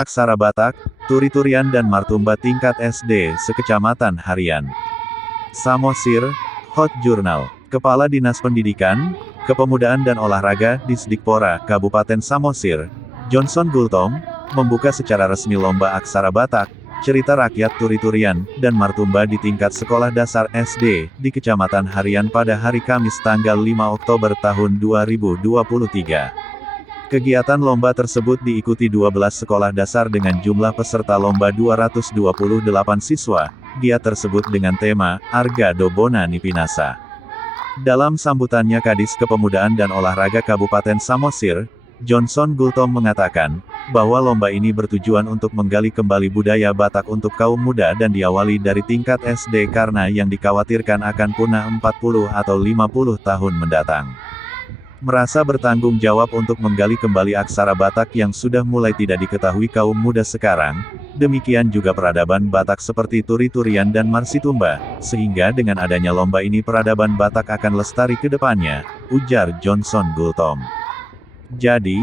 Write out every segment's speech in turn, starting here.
Lomba Aksara Batak, Turi-Turian dan Martumba tingkat SD sekecamatan harian. Samosir, Hot Journal. Kepala Dinas Pendidikan, Kepemudaan dan Olahraga Disdikpora Kabupaten Samosir, Johnson Gultom, membuka secara resmi Lomba Aksara Batak, Cerita Rakyat Turi-Turian, dan Martumba di tingkat sekolah dasar SD, di Kecamatan Harian pada hari Kamis tanggal 5 Oktober tahun 2023. Kegiatan lomba tersebut diikuti 12 sekolah dasar dengan jumlah peserta lomba 228 siswa. Dia tersebut dengan tema, Arga Dobona Nipinasa. Dalam sambutannya Kadis Kepemudaan dan Olahraga Kabupaten Samosir, Johnson Gultom mengatakan, bahwa lomba ini bertujuan untuk menggali kembali budaya Batak untuk kaum muda dan diawali dari tingkat SD karena yang dikhawatirkan akan punah 40 atau 50 tahun mendatang. Merasa bertanggung jawab untuk menggali kembali aksara Batak yang sudah mulai tidak diketahui kaum muda sekarang, demikian juga peradaban Batak seperti Turi-Turian dan Marsitumba, sehingga dengan adanya lomba ini peradaban Batak akan lestari ke depannya, ujar Johnson Gultom. Jadi,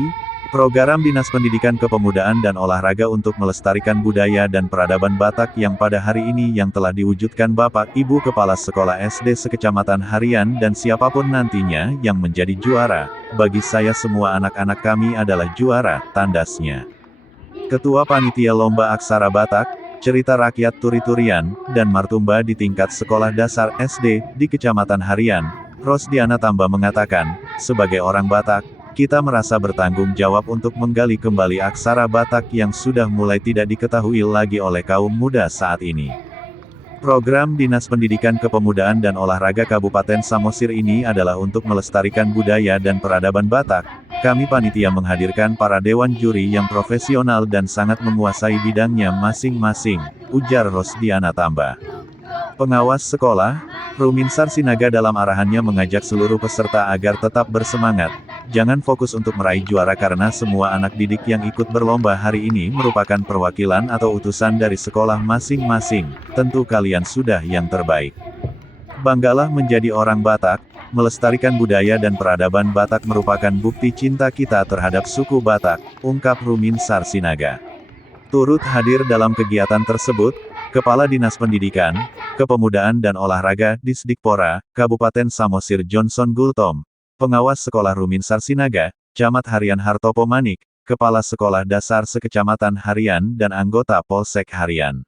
program Dinas Pendidikan Kepemudaan dan Olahraga untuk melestarikan budaya dan peradaban Batak yang pada hari ini yang telah diwujudkan Bapak Ibu Kepala Sekolah SD sekecamatan harian dan siapapun nantinya yang menjadi juara, bagi saya semua anak-anak kami adalah juara, tandasnya. Ketua Panitia Lomba Aksara Batak, Cerita Rakyat Turi-Turian, dan Martumba di tingkat sekolah dasar SD, di Kecamatan Harian, Rosdiana Tamba mengatakan, sebagai orang Batak, kita merasa bertanggung jawab untuk menggali kembali aksara Batak yang sudah mulai tidak diketahui lagi oleh kaum muda saat ini. Program Dinas Pendidikan Kepemudaan dan Olahraga Kabupaten Samosir ini adalah untuk melestarikan budaya dan peradaban Batak. Kami panitia menghadirkan para dewan juri yang profesional dan sangat menguasai bidangnya masing-masing, ujar Rosdiana Tamba. Pengawas sekolah, Ruminsar Sinaga dalam arahannya mengajak seluruh peserta agar tetap bersemangat, jangan fokus untuk meraih juara karena semua anak didik yang ikut berlomba hari ini merupakan perwakilan atau utusan dari sekolah masing-masing, tentu kalian sudah yang terbaik. Banggalah menjadi orang Batak, melestarikan budaya dan peradaban Batak merupakan bukti cinta kita terhadap suku Batak, ungkap Ruminsar Sinaga. Turut hadir dalam kegiatan tersebut, Kepala Dinas Pendidikan, Kepemudaan dan Olahraga Disdikpora, Kabupaten Samosir Johnson Gultom, Pengawas Sekolah Ruminsar Sinaga, Camat Harian Hartopo Manik, Kepala Sekolah Dasar Sekecamatan Harian dan anggota Polsek Harian.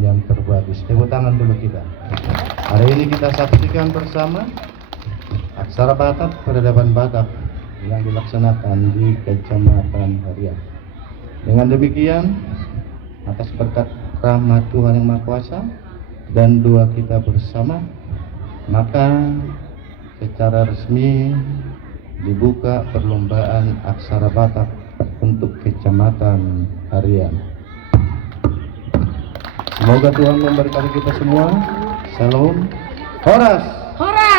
tahun yang terbagus. Tepuk tangan dulu kita. Hari ini kita saksikan bersama aksara Batak, peradaban Batak yang dilaksanakan di Kecamatan Harian. Dengan demikian, atas berkat rahmat Tuhan Yang Maha Kuasa dan doa kita bersama, maka secara resmi dibuka perlombaan aksara Batak untuk Kecamatan Harian. Semoga Tuhan memberkati kita semua. Salam. Horas. Horas.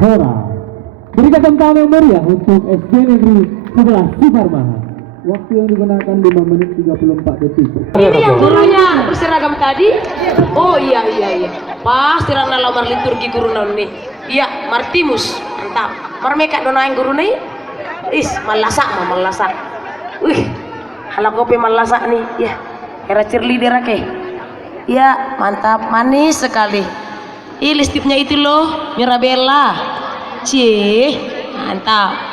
Hora. Berikan tepuk tangan yang meriah untuk SD Negeri 11 Suparmaha. Waktu yang digunakan 5 menit 34 detik. Ini yang gurunya berseragam tadi? Oh iya. Pasti rana lamar liturgi guru nih. Iya, Martimus. Mantap. Mereka dona yang guru nih. Malasak. Wih, halah kopi malasak nih. Ya, era cheerleader ke. Ya, mantap, manis sekali. Listipnya itu loh, Mirabella. Cie, mantap.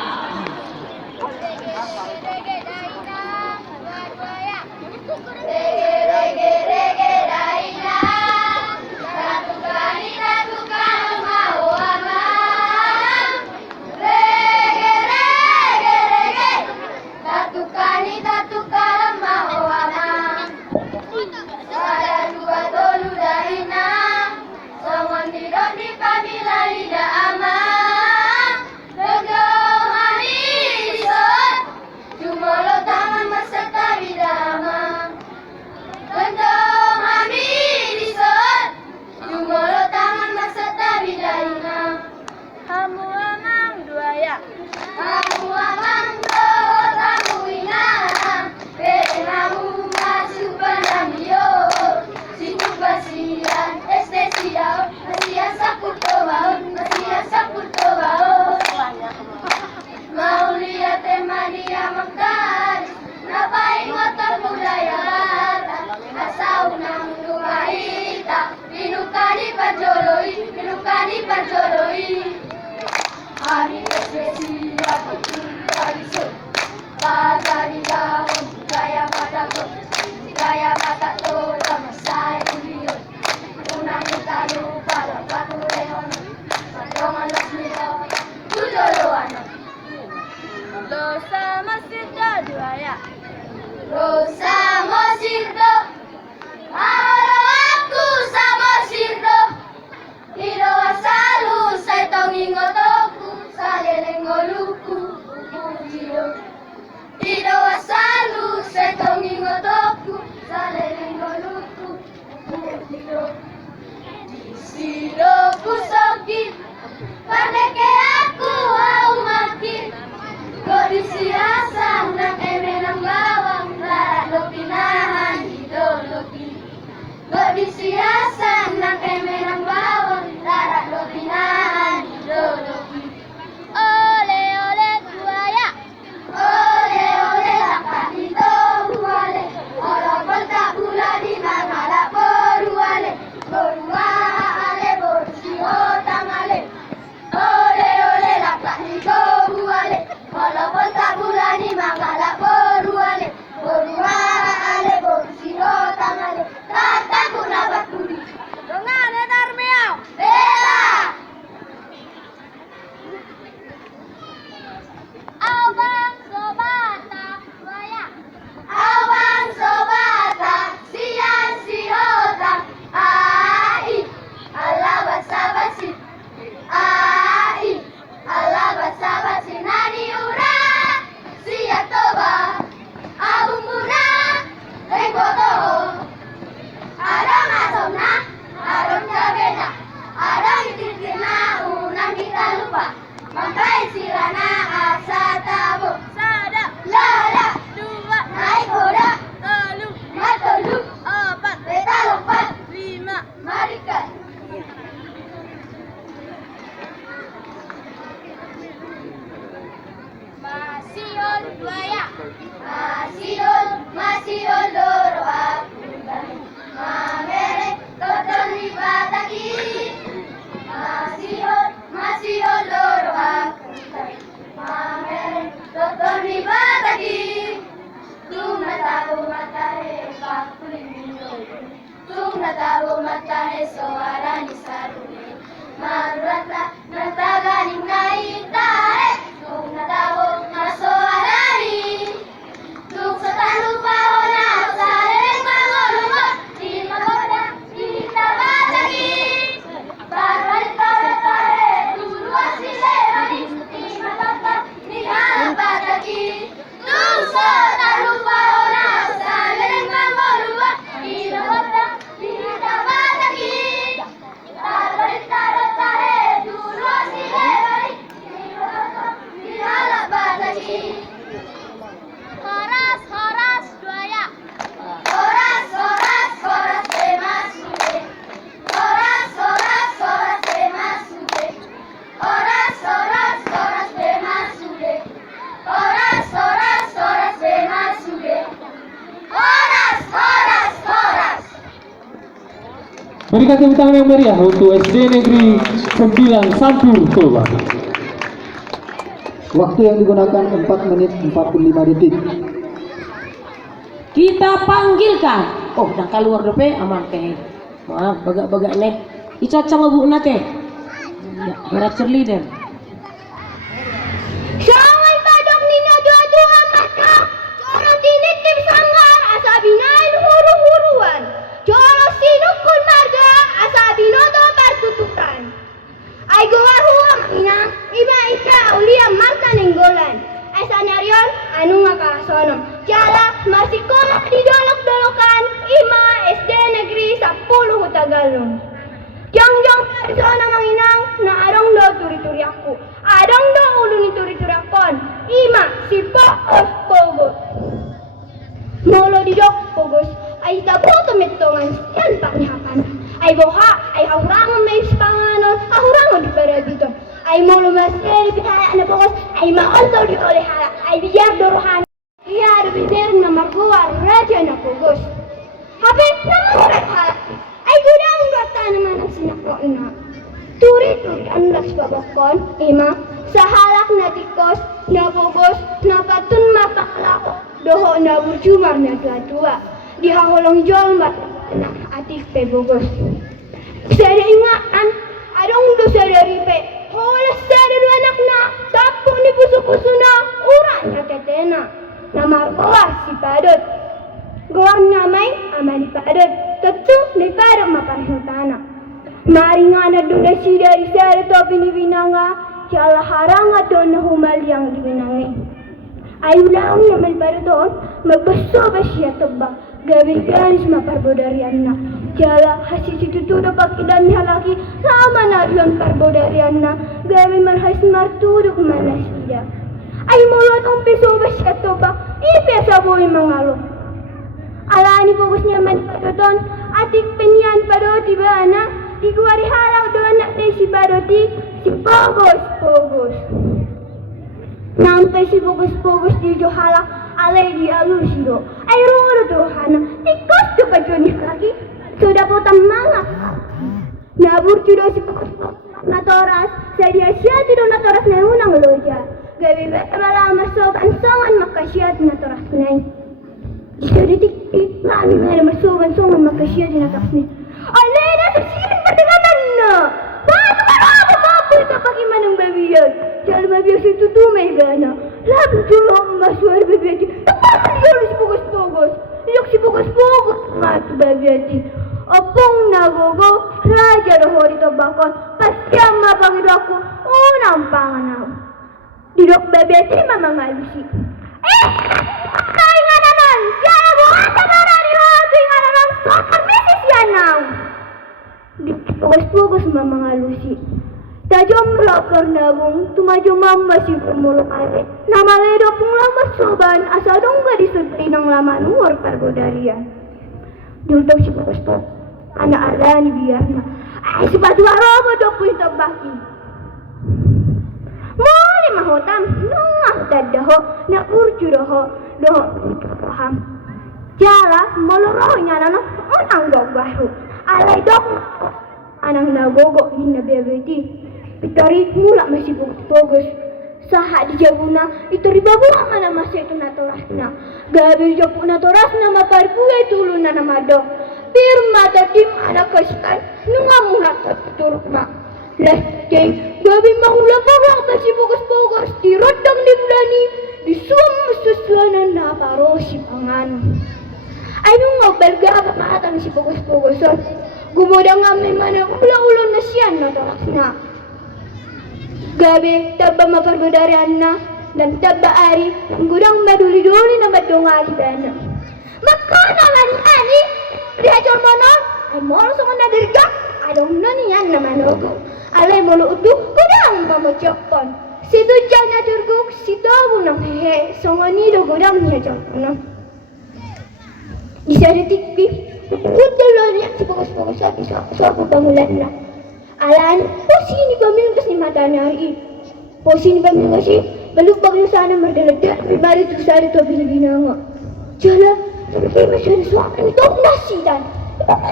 Lupa Berikan tepuk tangan yang meriah untuk SD Negeri 9 Sampur Toba. Waktu yang digunakan 4 menit 45 detik. Kita panggilkan. Oh, dah keluar dope aman teh. Maaf, bagak-bagak nih. Icacang ngebuk nate. Ya, berat cheerleader. Sangan padok nina dua-dua mata. Corong tinitip sanggar asabinain huru-huruan. Corong sinukul marga asabinoto pertutukan. Ay gowar huam ina iba ika uliam marta ninggolan. Esa nyarion anu ngakasono. Jala masih kolak di dolok-dolokan ima SD Negeri 10 Tagalong. Jong-jong sana manginang na arong do turi-turi aku. Arong do uluni turi-turi akon. Ima si Pogos. Molo di dok Pogos. Ay tabuto metongan yan panghapan. Ay boha ay ahurangon may panganon. Ahurangon di para dito. Ay molo masiri pitaya na Pogos. Ay maonto di oleh hala. Ay biyar dorohan. Iya do bider na markuar raja na Pogos. Hape namurat hala. Ay gudang gata naman ang sinako ina. Turi-turi ang laksbabakon, ima, sa halak na tikos, na Pogos, na patun mapaklako, doho na burjumar na tua-tua, di hahulong jolmat na atik pe Pogos. Sada ingaan, adong do sada ripe, holas sada do anak na, tapo ni puso-puso na, uran na tetena, na markuas si Padot. Gawar ngamay, ama ni Padot, tentu ni Padot mapanhutana. Mari nga na doon na siya dari sa ito binibinanga, siya harang at doon na humalyang binangi. Ay ulang naman para doon, magbaso ba siya tubak, gawin ganis maparbodarian na. Siya hasil situtudo pakidan niya laki, sama na yun parbodarian na, gawin marhas martudok man na siya. Ay mulot ang piso ba siya tubak, ipesa po yung mga lo. Alani Pogos niya man pa doon, atik penyan pa doon, diba anak? Di kuari halau doon anak si Badoti, si Pogos. Nampai si Pogos di jo halak, alay di alusiro. Ay roro dohana, tikos do pajoni lagi, sudah potong mangak. Nabur judo si Pogos natoras, sedia siat do natoras na unang loja. Gabi malah masokan songan makasiat natoras nai. Jika detik, kami ada masokan songan makasiat natoras nai. Alena sisirin perdagangan na. Paano marami mapul kapag imanang babiyan? Jangan babiyan si tutumay gana. Labing tulong masuar babiyan. Tapos yun si Pogos. Ilok si Pogos. Matu babiyan. Opong nagogo. Raja roho dito bakon. Pasti ang mapagid ako. Unang panganaw. Didok babiyan mamangalusi. Kaya nga naman. Kaya bukas na marami hati nga naman. Kapamisis yan now. Di Pogos mamangalusi. Tajam rakar nabung, tumajam mama si pemuluk ade. Nama ledo pung lama soban, asa dong gak disutri ng lama nuor parbodarian. Duduk si Pogos to, anak ada ni biar na. Ay sepatu arobo dok pun tabaki. Muli mahotam, nungah tadaho, na urju doho paham. Jala moloroh nyarana, unang gogwahu. Alay dok, anang nagogo hina bebeti. Pitari mula masih Pogos. Saha di jabuna, itari babuang mana masih itu natorasna. Gabi japu natorasna maparpuya tuluna namado. Bir mata tim anak kaskan, nunga mula turuk ma. Lesteng, gabi mahula pagak masih Pogos. Dirodang di bulani, disuam sesuanan na parosi pangan. Ayun nga bergaba matang si Pogos. Gumodang kami mana ulang-ulang na siya natorasna. Gabi, taba maparbodarian na, dan taba ari, ang gudang maduli-duli na madungali bana. Magkana man ani, dihajor mo na, ay moro sa mga nadirga, adong na niyan na manogo. Alay mo luuduk, gudang mamachokon. Si Tudja na turguk, si Tobo ng hehe, so nga nido gudang niya chokon na. Di sa detikpi, utulo niya si Pogos sabi sa pangulan na. Alan, sini pamilya kasi mata nari. Sini pamilya kasi balubag na sana mardalagda. May bari ito sa ito binibinanga. Jala, sabi kayo masyari sa akin ito ang nasidan.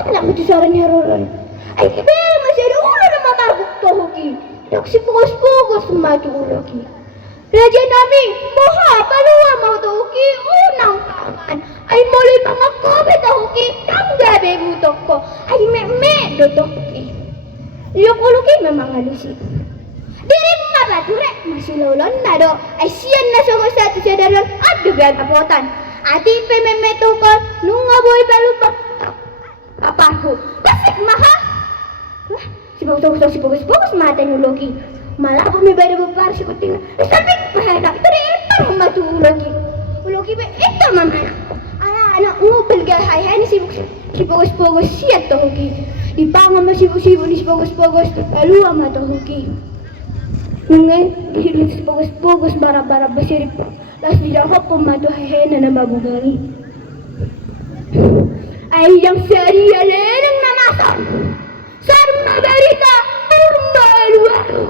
Alam ito sa niya roron. Ay kibera masih ada ulo na mamagok to hoki. Taksi pugos-pugos matulo ki. Raja nami, moha paluwa mo to hoki unang tangan. Ay muli mga kobe to hoki, tanggabe butok ko. Ay me do to hoki. Liyok-ulo ki mamangalusi. Diri mga bature, masulolon na do. Ay siyan na sungo sa ito sa dalon at bibiyag apotan. Ati pememeto ko, nung aboy palupak. Papaho, pasik maha. Si bagus mata nulogi. Malah kami beda bupar si kuting. Sabik mahada. Tadi ilmu matu ulogi. Ulogi be itu mama. Anak ngubel gahai ini si bagus siat to hoki. Dipangan si bagus lalu ama to hoki. Nungai si bagus bara besir. Las dijawab pematu hehena na babugali. Ay yang seria lereng na masam. Sarma berita urma luaru.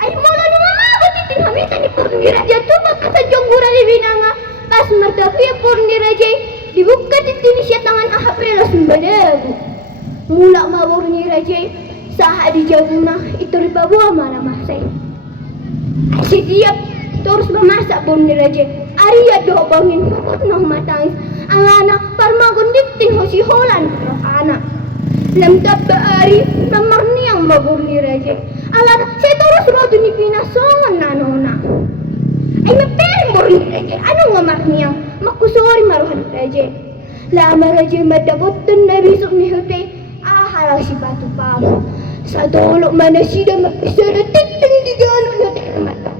Ay mono ni mama ko titin hamita ni purnira jatuh maka jonggura di binanga. Pas mertafi purnira jay dibuka titin siya tangan ahapela sumbadagu. Mula mawurnira jay saha di jaguna itu ribawa mana masay. Ay setiap terus memasak purnira jay. Arya do bangin noh matangis. Ang anak parmagon ditin hosi holan anak. Lam tabari namar niyang magurni raje. Alana saya terus rodo ni pinasongan nanona. Ay mapere morni raje. Ano nga mar niyang makusori maruhan raje. Lama raje madabotan na risok ni hote. Ahala si batu pamo. Sa tulok mana sida mapisara titin di gano na mata.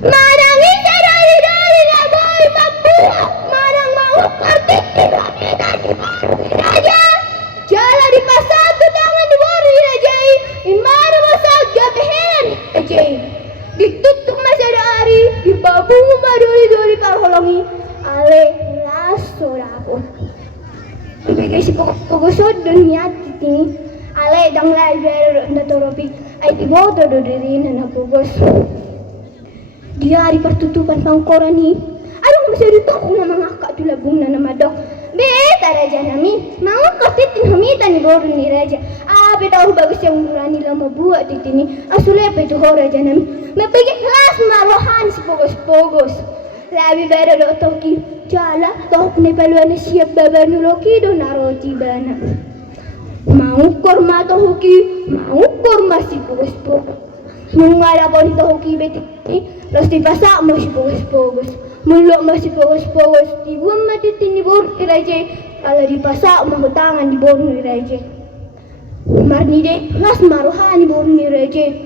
Marang isarali dari na boy magbuhak. Marang maupar titin ramita di morni raje. Jala di pasar tangan di bawah rajai, imara masal gabehan rajai. Ditutup masa hari, di babu maduri parholongi, ale lasorapun. Bagi si pokok dunia tini, ale dang lai ber natoropi, ay tibo dodorin na pogos. Di hari pertutupan pangkorani, aduh masih ditok ngakak tulabung na namadok. Beta raja nami, mau katitin hamita ni boru ni raja. Beta bagus yang murani lama buat titini. Asule apa itu ho raja nami. Mepegi kelas marohan si pogos. Labi beda do toki. Jala toh ne paluan siap babanu loki do naroti bana. Mau korma tohuki, mau korma si pogos. Mungara pon tohuki beti. Los di pasak mo si pogos. Muluk masih pogos, dibuang mati tini bor iraje. Kalau dipasak mau tangan di bor iraje. Marni de las maruhan di bor iraje.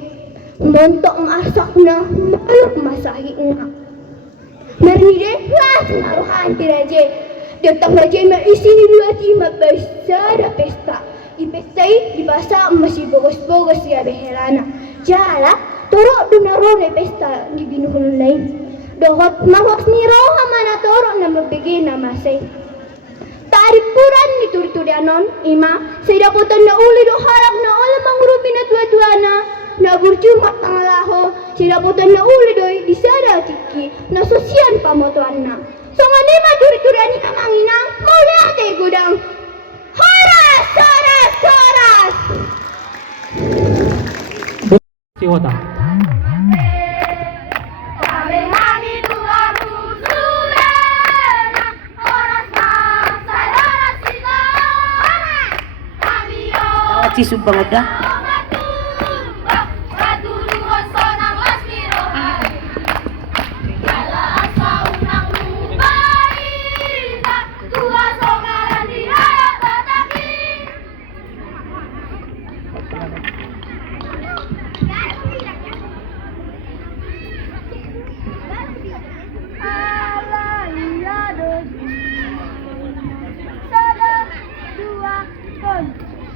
Montok masakna maluk masahina. Marni de las maruhan iraje. Datang raje ma isi ni dua timah besar pesta. Di pestai dipasak masih pogos ya beherana. Jala torok dunarone pesta di binuhul lain. Dohot mahos ni roha mana torok na mabigay na masay. Taripuran ni turi-turi anon, ima, say daputan na uli do harap na olam ang rubi na tuwa-tuwa na burjumat ang laho, say daputan na uli do di sada tiki, na sosyan pamotuan na. So nga nima turi-turi anin ang anginang, mula ate gudang, horas! Si Wota. Si Subang udah.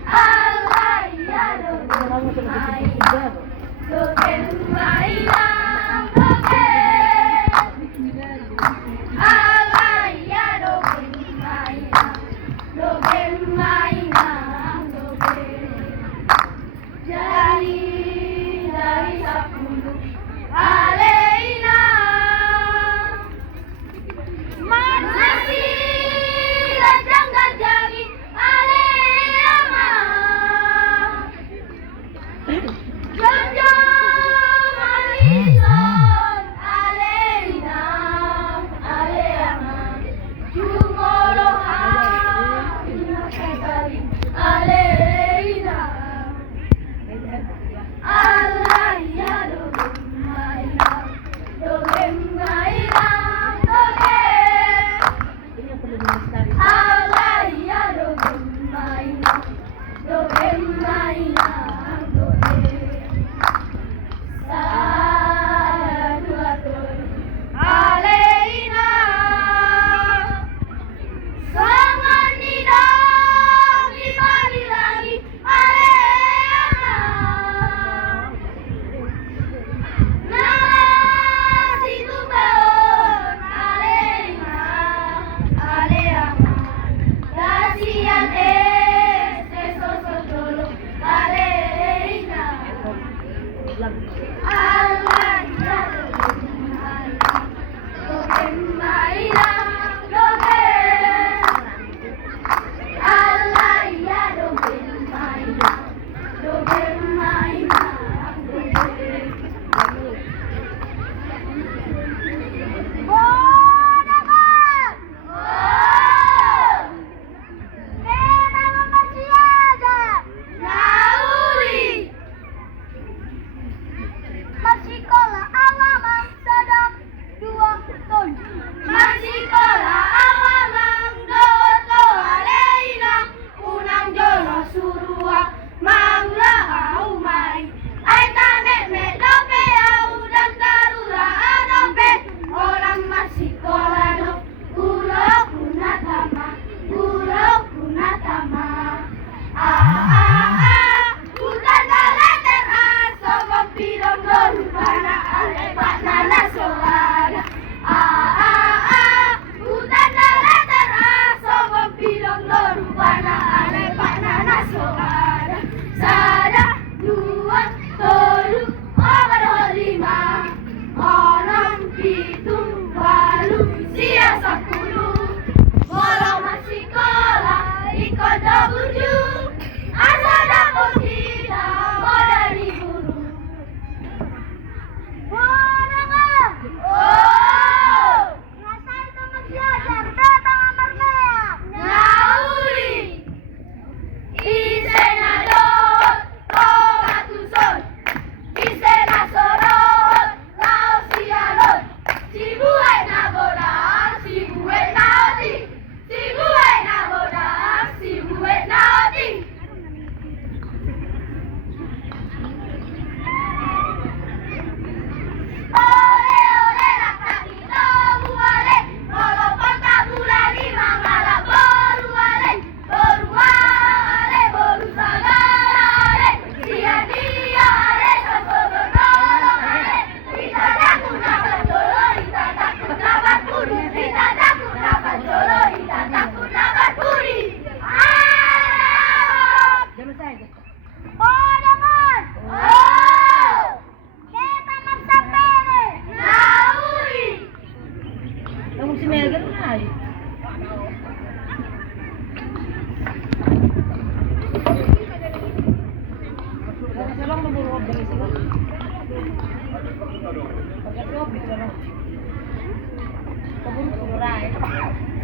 Allah ya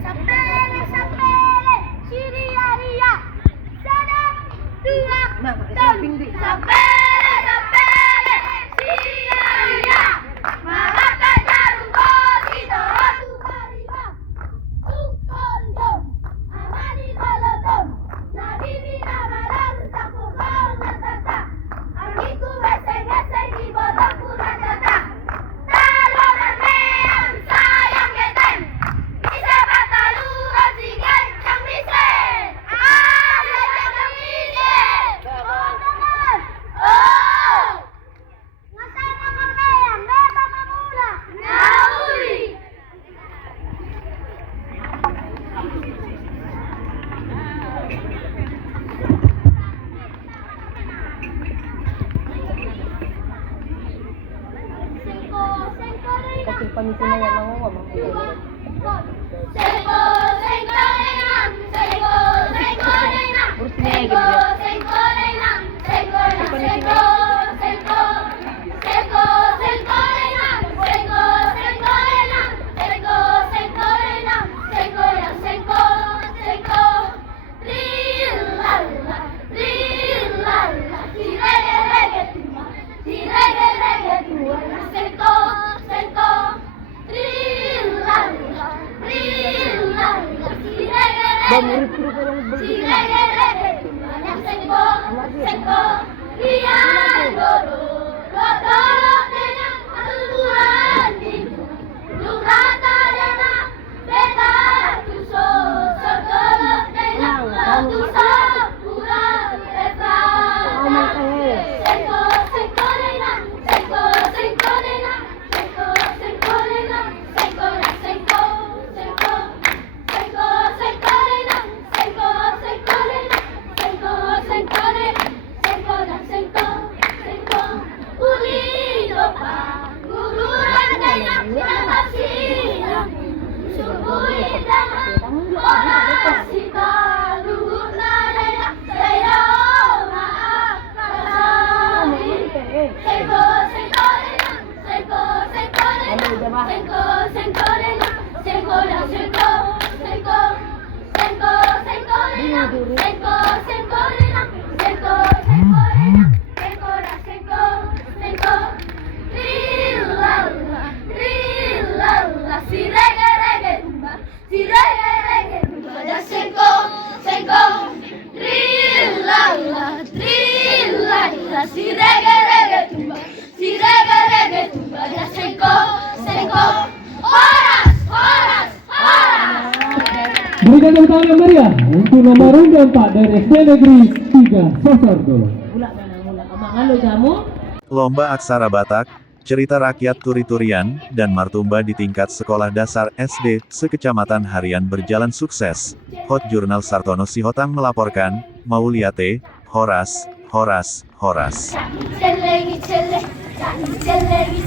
Sapele, sapele, siria, ria. Sana, dua, sapele, sapele, siria, ria. Maka jarum kopi doratu kariba. Tukondom, amani kolodom. Nabi bina malam takubal natata. Angiku wese di bodohku natata. Talonan meam sayang geten. Bisa batalu razigan cang misen. Cang misen. Oh. Ngasay naman meam, beba mamula. Nauli. Kasi pamisi na yan mga wamang Sengko, sengko lenang, sengko, sengko lenang, sengko, sengko lenang, sengko, sengko, sengko, sengko, sengko lenang, sengko, sengko lenang, sengko, sengko lenang, sengko ya sengko, sengko, rilala, rilala, si reggae reggae tua, si reggae reggae tua, sengko, sengko, rilala, rilala, si reggae reggae tua, si reggae reggae tua, sengko, sengko, riado, rodo, tenang, aturan itu, lurata tenang, beta tuso, segala tenang, tuso, kurang, efra, sengko, sengko tenang, sengko, sengko tenang, sengko, sengko tenang, sengko, sengko, sengko, sengko, sengko tenang, sengko, sengko tenang, sengko, sengko tenang, sengko, sengko, sengko, ulido pa, guguran tenang, sinapasina, subuhin tenang, oras kita, luhur na tenang, sayo, maaf, kasabi, sengko, sengko tenang, sengko, sengko tenang, sengko, sengko tenang, sengko, sengko, sengko, sengko, sengko tenang, sengko, sengko tenang, sengko, sengko tenang, sengko, sengko, sengko, rilala, rilala, si reggae reggae tumba, si reggae reggae tumba, ya sengko, sengko, rilala, rilala, si reggae reggae tumba, si reggae reggae tumba, ya sengko, sengko, horas, horas, horas. Berikan tepuk tangan yang meriah untuk nomor urut 4 dari SD Negeri 3 Sosordo. mula kamangalo jamu. Lomba Aksara Batak, cerita rakyat Turi-Turian, dan Martumba di tingkat sekolah dasar SD sekecamatan Harian berjalan sukses. Hot Jurnal Sartono Sihotang melaporkan, Mauliate, Horas, Horas, Horas. Celegi, celegi, celegi,